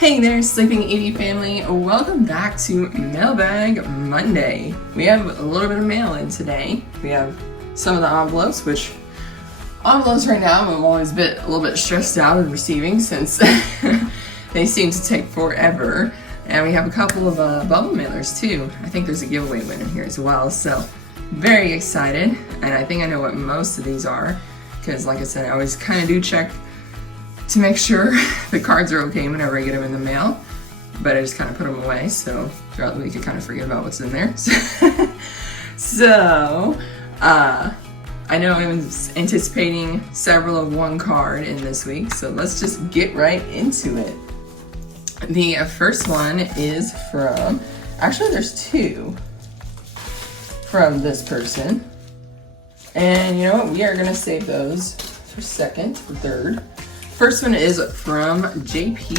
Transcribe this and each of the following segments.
Hey there, SLEEPEEVEE family. Welcome back to Mailbag Monday. We have a little bit of mail in today. We have some of the envelopes, which envelopes right now I'm always a little bit stressed out of receiving since they seem to take forever. And we have a couple of bubble mailers too. I think there's a giveaway winner here as well, so very excited. And I think I know what most of these are, because like I said, I always kind of do check to make sure the cards are okay whenever I get them in the mail, but I just kind of put them away, so throughout the week I kind of forget about what's in there. So, I know I was anticipating several of one card in this week, so let's just get right into it. The first one is from, actually there's two from this person, and you know what, we are going to save those for second or third. First one is from JP,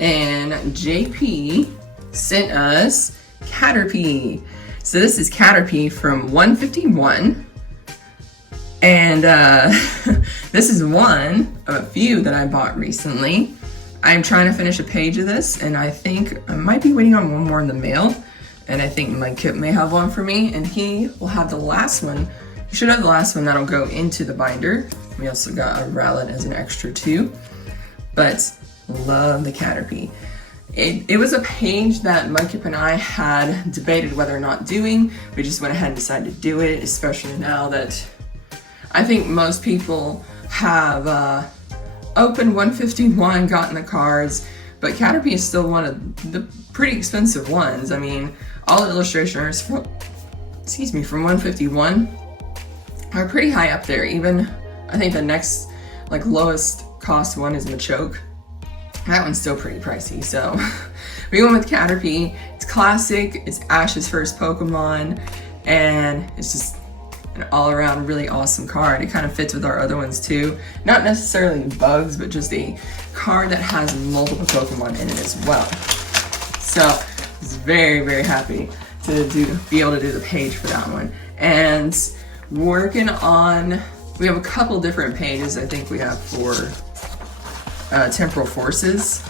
and JP sent us Caterpie. So this is Caterpie from 151, and this is one of a few that I bought recently. I'm trying to finish a page of this, and I think I might be waiting on one more in the mail, and I think my kit may have one for me, and he will have the last one. You should have the last one that'll go into the binder. We also got a rallet as an extra too, but love the Caterpie. It was a page that Mudkip and I had debated whether or not doing. We just went ahead and decided to do it, especially now that I think most people have opened 151, gotten the cards, but Caterpie is still one of the pretty expensive ones. I mean, all the illustrations from 151 are pretty high up there. Even I think the next lowest cost one is Machoke. That one's still pretty pricey, so we went with Caterpie. It's classic, it's Ash's first Pokemon, and it's just an all-around really awesome card. It kind of fits with our other ones too. Not necessarily bugs, but just a card that has multiple Pokemon in it as well. So I was very, very happy to be able to do the page for that one. And working on, we have a couple different pages I think we have for temporal forces.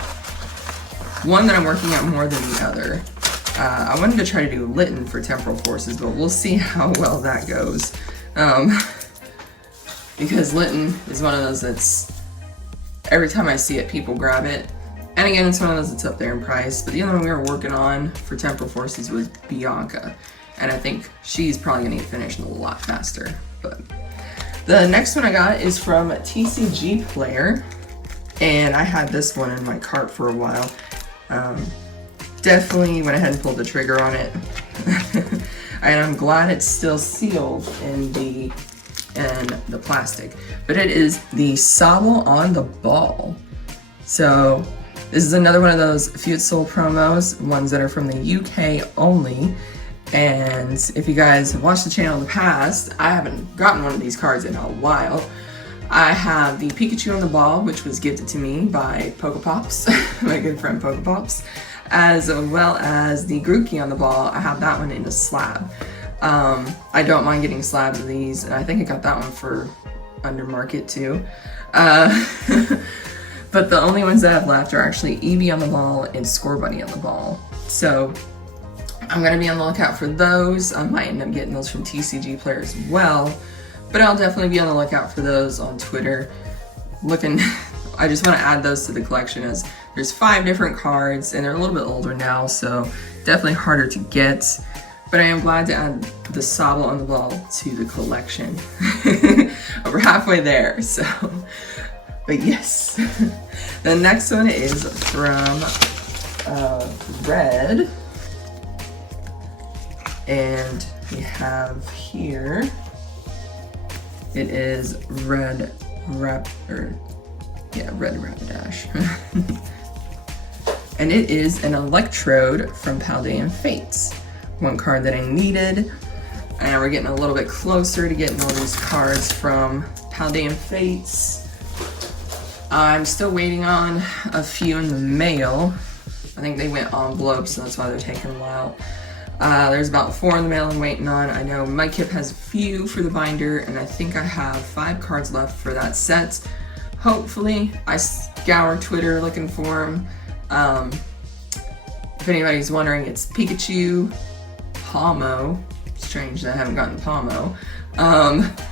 One that I'm working on more than the other. I wanted to try to do Litten for temporal forces, but we'll see how well that goes. Because Litten is one of those that's, every time I see it, people grab it. And again, it's one of those that's up there in price. But the other one we were working on for temporal forces was Bianca. And I think she's probably gonna get finished a lot faster. But the next one I got is from TCG Player. And I had this one in my cart for a while. Definitely went ahead and pulled the trigger on it. And I'm glad it's still sealed in the plastic. But it is the Sobble on the Ball. So this is another one of those Few It Sold promos, ones that are from the UK only. And if you guys have watched the channel in the past, I haven't gotten one of these cards in a while. I have the Pikachu on the Ball, which was gifted to me by Pokepops, my good friend Pokepops, as well as the Grookey on the Ball. I have that one in a slab. I don't mind getting slabs of these, and I think I got that one for under market too. But the only ones that I have left are actually Eevee on the Ball and Scorbunny on the Ball. So I'm going to be on the lookout for those. I might end up getting those from TCG Player as well, but I'll definitely be on the lookout for those on Twitter. I just want to add those to the collection, as there's 5 different cards and they're a little bit older now, so definitely harder to get. But I am glad to add the Sobble on the Ball to the collection. We're halfway there, so. But yes. The next one is from Red. And we have here, it is Red Rapidash. And it is an Electrode from Paldean Fates. One card that I needed. And we're getting a little bit closer to getting all these cards from Paldean Fates. I'm still waiting on a few in the mail. I think they went envelopes, so that's why they're taking a while. There's about 4 in the mail I'm waiting on. I know Mudkip has a few for the binder, and I think I have 5 cards left for that set. hopefully, I scour Twitter looking for him. If anybody's wondering, it's Pikachu, Palmo, strange that I haven't gotten Palmo,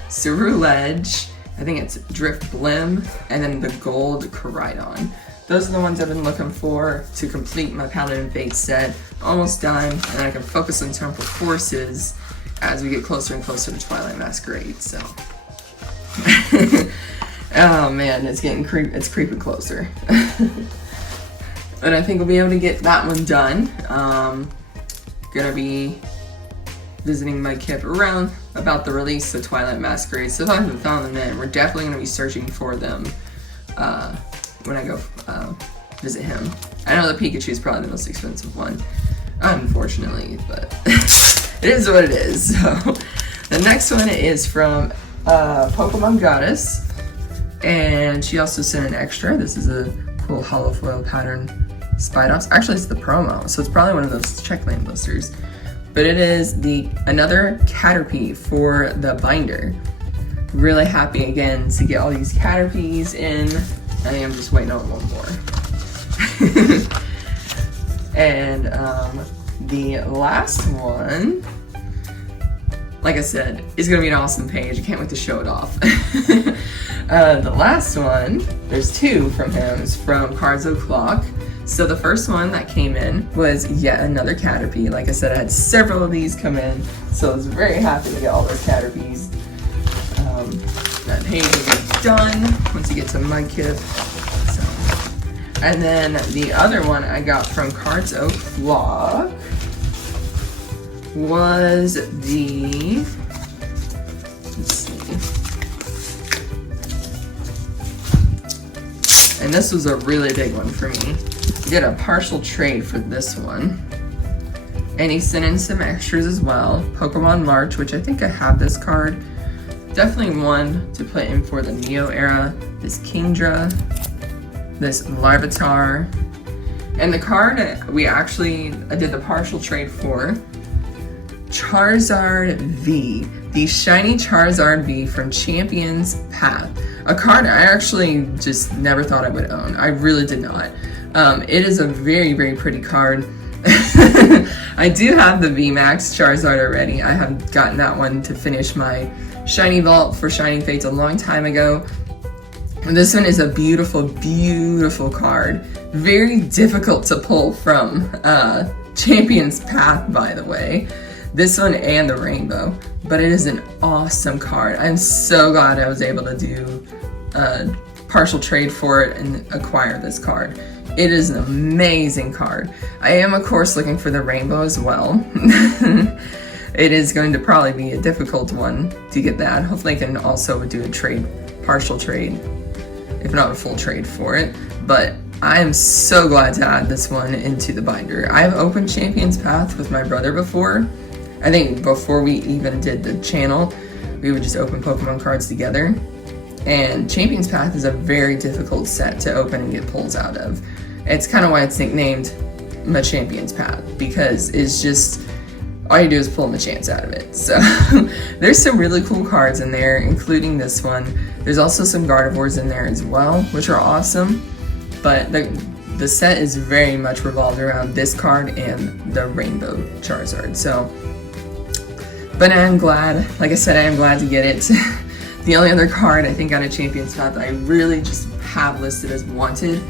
Ceruledge, I think it's Drift Blim, and then the gold Koraidon. Those are the ones I've been looking for to complete my Paladin Fate set. Almost done, and I can focus on Temple Forces as we get closer and closer to Twilight Masquerade, so. Oh man, it's creeping closer. And I think we'll be able to get that one done. Gonna be visiting my kip around about the release of Twilight Masquerade, so if I haven't found them then, we're definitely gonna be searching for them when I go visit him. I know the Pikachu is probably the most expensive one, unfortunately, but it is what it is. So the next one is from Pokemon Goddess, and she also sent an extra. This is a cool hollow foil pattern Spidos. Actually, it's the promo, so it's probably one of those checkmate blisters. But it is another Caterpie for the binder. Really happy again to get all these Caterpies in. I think I'm just waiting on one more. And the last one, like I said, is gonna be an awesome page. I can't wait to show it off. The last one, there's two from him, is from Cards O'Clock. So the first one that came in was yet another Caterpie. Like I said, I had several of these come in, so I was very happy to get all those Caterpies. That page will be done once you get to my kit. So. And then the other one I got from Cards O'Clock was the, let's see. And this was a really big one for me. Did a partial trade for this one. And he sent in some extras as well. Pokemon March, which I think I have this card. Definitely one to put in for the Neo era. This Kingdra, this Larvitar. And the card I did the partial trade for, Charizard V. The shiny Charizard V from Champions Path. A card I actually just never thought I would own. I really did not. It is a very, very pretty card. I do have the VMAX Charizard already. I have gotten that one to finish my Shiny Vault for Shining Fates a long time ago. And this one is a beautiful, beautiful card. Very difficult to pull from Champion's Path, by the way. This one and the Rainbow. But it is an awesome card. I'm so glad I was able to do a partial trade for it and acquire this card. It is an amazing card. I am, of course, looking for the Rainbow as well. It is going to probably be a difficult one to get that. Hopefully I can also do a trade, partial trade, if not a full trade for it. But I am so glad to add this one into the binder. I've opened Champion's Path with my brother before. I think before we even did the channel, we would just open Pokemon cards together. And Champion's Path is a very difficult set to open and get pulls out of. It's kind of why it's nicknamed my Champion's Path, because it's just, all you do is pull Machamps out of it. So there's some really cool cards in there, including this one. There's also some Gardevoirs in there as well, which are awesome. But the set is very much revolved around this card and the Rainbow Charizard. So, but I'm glad, like I said, I am glad to get it. The only other card I think out of Champion's Path that I really just have listed as wanted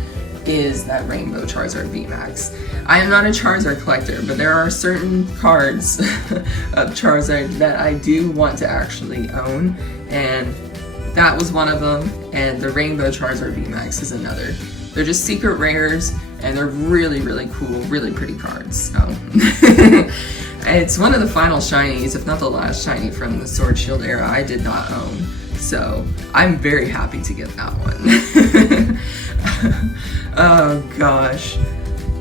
is that Rainbow Charizard VMAX. I am not a Charizard collector, but there are certain cards of Charizard that I do want to actually own, and that was one of them, and the Rainbow Charizard VMAX is another. They're just secret rares, and they're really, really cool, really pretty cards. So. It's one of the final shinies, if not the last shiny from the Sword Shield era I did not own. So I'm very happy to get that one. Oh gosh.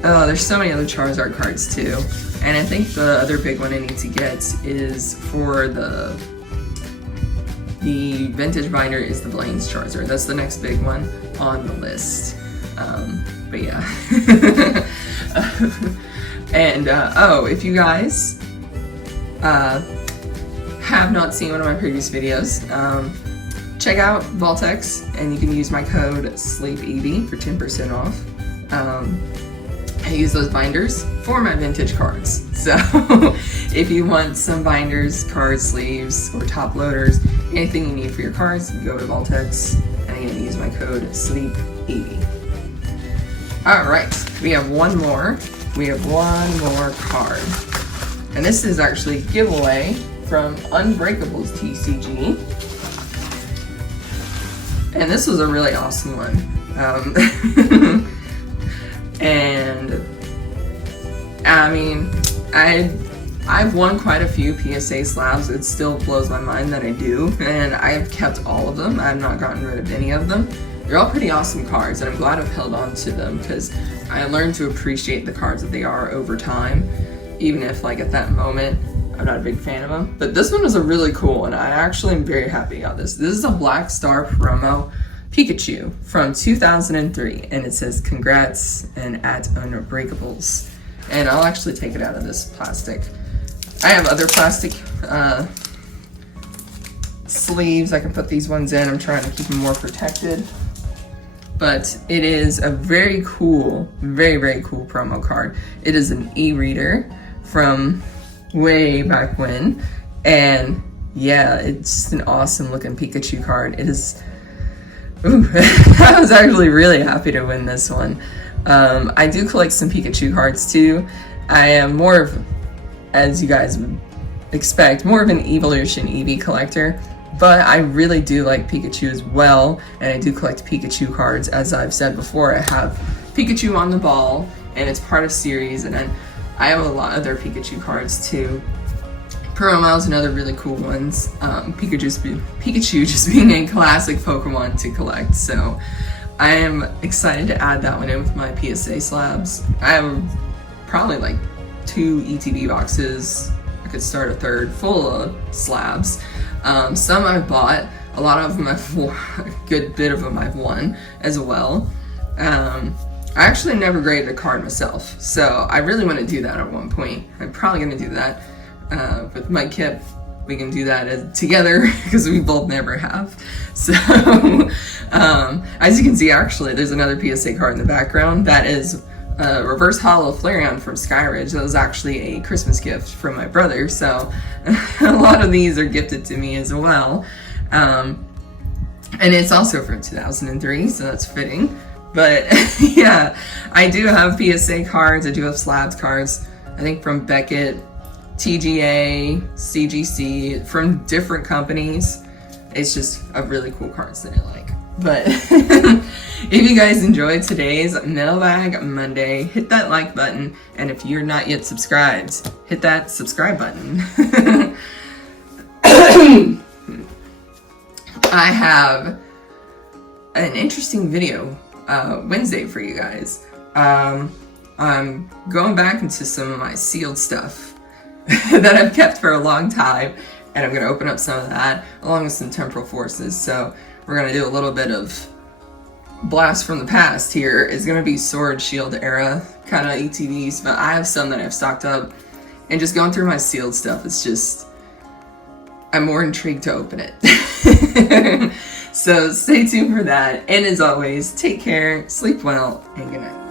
Oh, there's so many other Charizard cards too. And I think the other big one I need to get is for the vintage binder is the Blaine's Charizard. That's the next big one on the list. But yeah. And oh, if you guys have not seen one of my previous videos, check out Vaultex, and you can use my code SLEEPEEVEE for 10% off. I use those binders for my vintage cards. So if you want some binders, card sleeves, or top loaders, anything you need for your cards, go to Vaultex, and again, use my code SLEEPEEVEE. Alright, we have one more. We have one more card. And this is actually a giveaway from UnbreakablesTCG. And this was a really awesome one. And I mean, I've won quite a few PSA slabs. It still blows my mind that I do, and I've kept all of them. I've not gotten rid of any of them. They're all pretty awesome cards, and I'm glad I've held on to them because I learned to appreciate the cards that they are over time, even if like at that moment I'm not a big fan of them. But this one was a really cool one. I actually am very happy about this. This is a Black Star promo Pikachu from 2003, and it says congrats and at Unbreakables. And I'll actually take it out of this plastic. I have other plastic sleeves. I can put these ones in. I'm trying to keep them more protected. But it is a very cool, very, very cool promo card. It is an e-reader from way back when. And yeah, it's an awesome looking Pikachu card. It is, ooh, I was actually really happy to win this one. I do collect some Pikachu cards too. I am more of, as you guys would expect, more of an Evolution Eevee collector. But I really do like Pikachu as well, and I do collect Pikachu cards. As I've said before, I have Pikachu on the ball, and it's part of series, and then I have a lot of other Pikachu cards too. Promos and other really cool ones. Pikachu just being a classic Pokemon to collect, so I am excited to add that one in with my PSA slabs. I have probably like 2 ETB boxes. I could start a third full of slabs. Some I've bought, a lot of them I've won, a good bit of them I've won as well. I actually never graded a card myself, so I really want to do that at one point. I'm probably going to do that with Mike Kip. We can do that together because we both never have. So, as you can see, actually, there's another PSA card in the background. That is Reverse Hollow Flareon from Skyridge. That was actually a Christmas gift from my brother, so a lot of these are gifted to me as well. And it's also from 2003, so that's fitting. But yeah, I do have PSA cards. I do have slabs cards, I think from Beckett, TGA, CGC, from different companies. It's just a really cool cards that I like. But if you guys enjoyed today's Mailbag Monday, hit that like button, and if you're not yet subscribed, hit that subscribe button. I have an interesting video Wednesday for you guys. I'm going back into some of my sealed stuff that I've kept for a long time, and I'm going to open up some of that along with some temporal forces. So we're going to do a little bit of blast from the past here. It's going to be Sword Shield era kind of ETBs, but I have some that I've stocked up, and just going through my sealed stuff, it's just, I'm more intrigued to open it. So stay tuned for that, and as always, take care, sleep well, and good night.